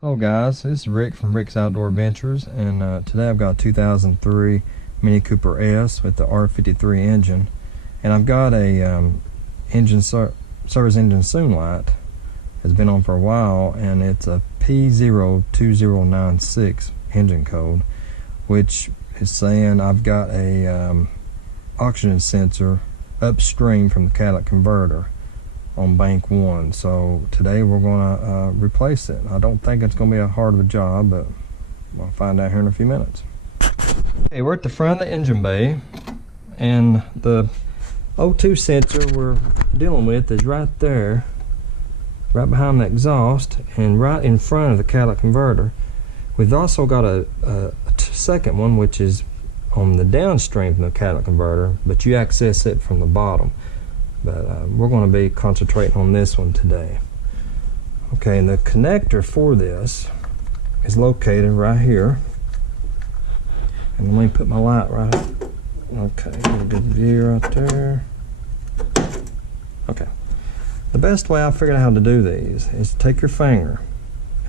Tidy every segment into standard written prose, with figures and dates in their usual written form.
Hello guys, this is Rick from Rick's Outdoor Adventures, and today I've got a 2003 Mini Cooper S with the R53 engine, and I've got a service engine soon light. It's been on for a while, and it's a P02096 engine code, which is saying I've got a oxygen sensor upstream from the catalytic converter on bank 1. So today we're going to replace it. I don't think it's going to be a hard of a job, but we'll find out here in a few minutes. Okay, we're at the front of the engine bay, and the O2 sensor we're dealing with is right there, right behind the exhaust and right in front of the catalytic converter. We've also got a second one which is on the downstream from the catalytic converter, but you access it from the bottom. But we're going to be concentrating on this one today. Okay, and the connector for this is located right here. And let me put my light right. Okay, get a good view right there. Okay, the best way I figured out how to do these is to take your finger,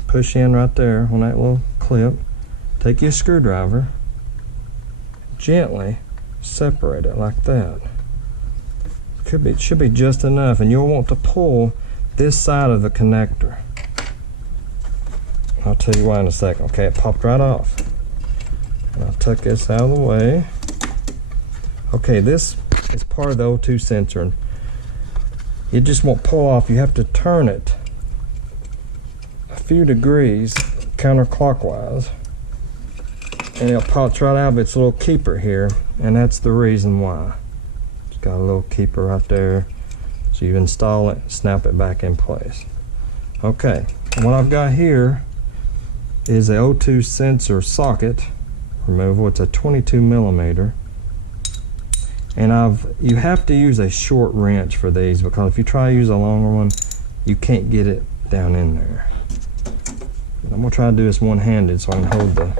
push in right there on that little clip, take your screwdriver, gently separate it like that. It should be just enough, and you'll want to pull this side of the connector. I'll tell you why in a second. Okay, it popped right off. And I'll tuck this out of the way. Okay, this is part of the O2 sensor, and it just won't pull off. You have to turn it a few degrees counterclockwise, and it pops right out of its little keeper here, and that's the reason why. Got a little keeper right there, so you install it, snap it back in place. Okay, and what I've got here is a O2 sensor socket removal. It's a 22 millimeter, and you have to use a short wrench for these, because if you try to use a longer one, you can't get it down in there. And I'm gonna try to do this one-handed so I can hold the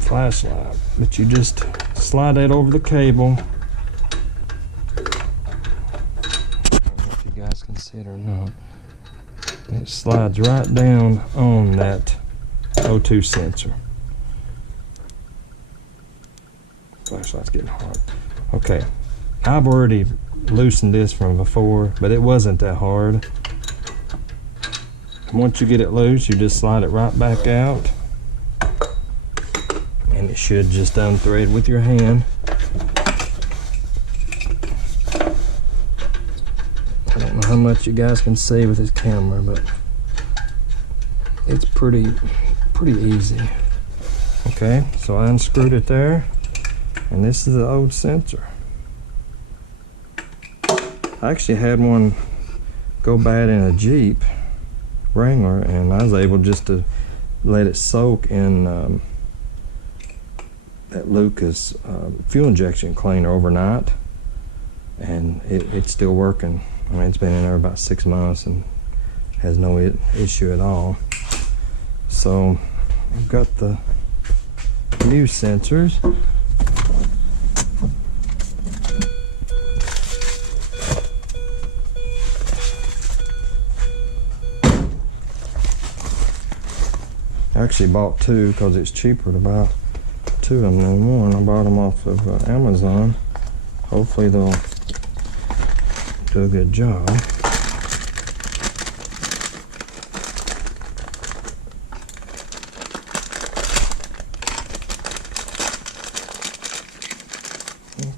flashlight, but you just slide that over the cable. I don't know if you guys can see it or not. It slides right down on that O2 sensor. Flashlight's getting hot. Okay, I've already loosened this from before, but it wasn't that hard. Once you get it loose, you just slide it right back out, and it should just unthread with your hand. I don't know how much you guys can see with this camera, but it's pretty easy. Okay, so I unscrewed it there, and this is the old sensor. I actually had one go bad in a Jeep Wrangler, and I was able just to let it soak in that Lucas fuel injection cleaner overnight, and it's still working. I mean, it's been in there about 6 months and has no issue at all. So I've got the new sensors. I actually bought two because it's cheaper to buy two of them than one. I bought them off of Amazon. Hopefully they'll do a good job.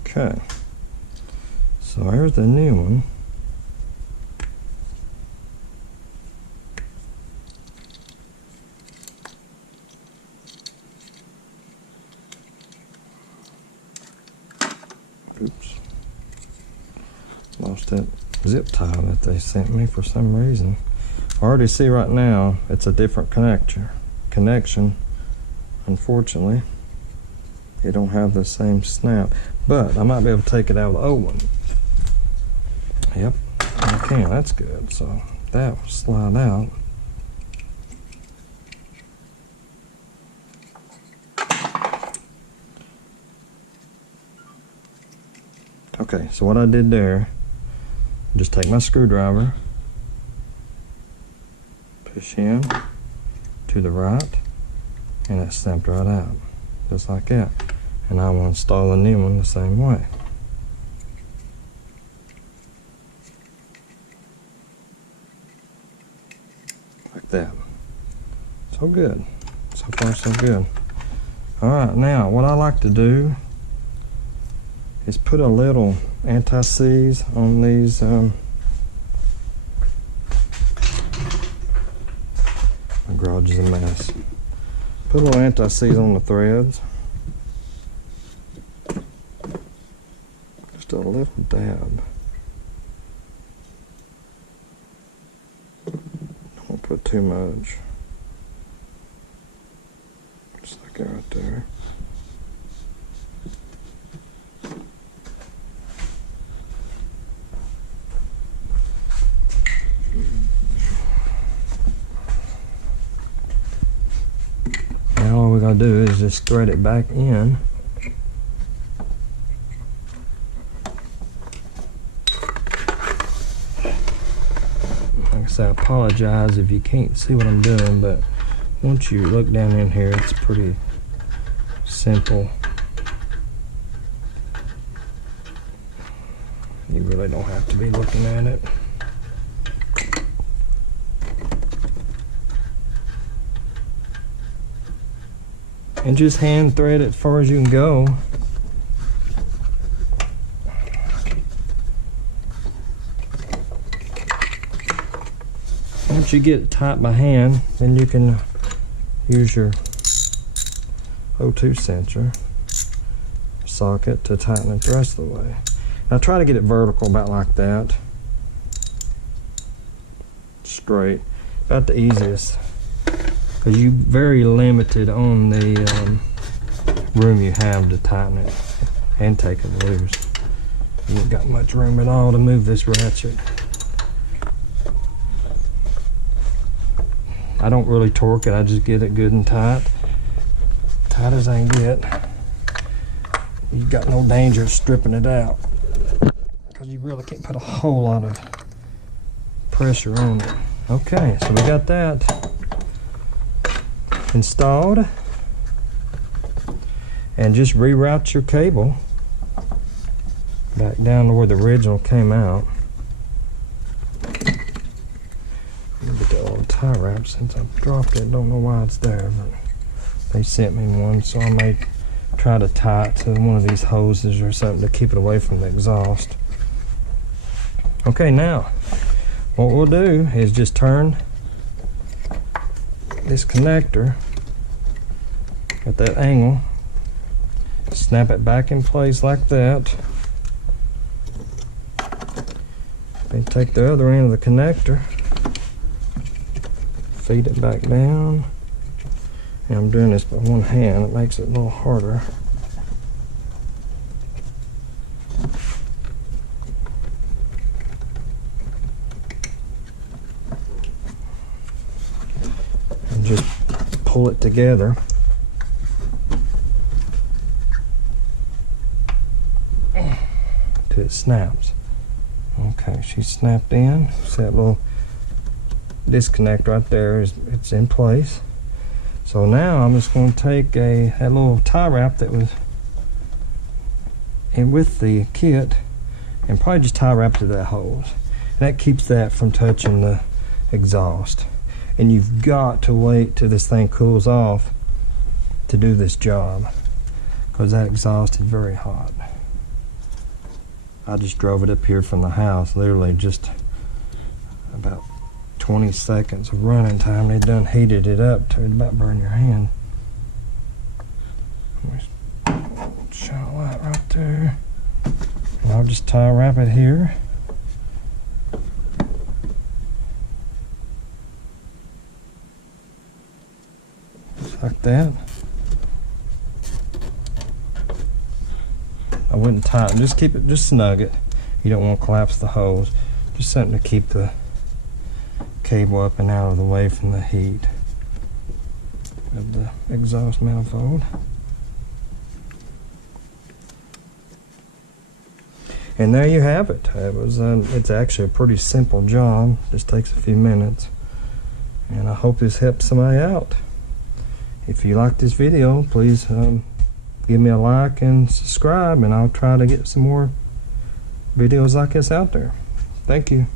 Okay, so here's the new one. Oops. Lost that zip tie that they sent me for some reason. I already see right now it's a different connection. Unfortunately, it don't have the same snap, but I might be able to take it out of the old one. Yep, I can. That's good. So that will slide out. Okay, so what I did there, just take my screwdriver, push in to the right, and it snapped right out, just like that. And I will install a new one the same way. Like that. So good. So far so good. Alright, now what I like to do is put a little anti-seize on these my garage is a mess. Put a little anti-seize on the threads. Just a little dab. Don't put too much. Just like that right there. Now all we gotta do is just thread it back in. Like I said, I apologize if you can't see what I'm doing, but once you look down in here, it's pretty simple. You really don't have to be looking at it. And just hand thread it as far as you can go. Once you get it tight by hand, then you can use your O2 sensor socket to tighten it the rest of the way. Now try to get it vertical about like that. Straight. About the easiest. Because you're very limited on the room you have to tighten it and take it loose. You ain't got much room at all to move this ratchet. I don't really torque it, I just get it good and tight. Tight as I can get. You've got no danger of stripping it out, because you really can't put a whole lot of pressure on it. Okay, so we got that installed. And just reroute your cable back down to where the original came out. Get that little tie wrap since I've dropped it. Don't know why it's there, but they sent me one, so I may try to tie it to one of these hoses or something to keep it away from the exhaust. Okay, now what we'll do is just turn this connector at that angle, snap it back in place like that, then take the other end of the connector, feed it back down. And I'm doing this by one hand, it makes it a little harder. And just pull it together. Till it snaps. Okay, she's snapped in. See that little disconnect right there, it's in place. So now I'm just going to take that little tie wrap that was in with the kit and probably just tie wrap to that hose. And that keeps that from touching the exhaust. And you've got to wait till this thing cools off to do this job, because that exhaust is very hot. I just drove it up here from the house, literally just about 20 seconds of running time. They done heated it up to about burn your hand. Shine a light right there. And I'll just tie wrap it here. Just like that. I wouldn't tighten, just keep it, just snug it. You don't want to collapse the hose. Just something to keep the cable up and out of the way from the heat of the exhaust manifold. And there you have it. It's actually a pretty simple job. Just takes a few minutes. And I hope this helps somebody out. If you like this video, please give me a like and subscribe, and I'll try to get some more videos like this out there. Thank you.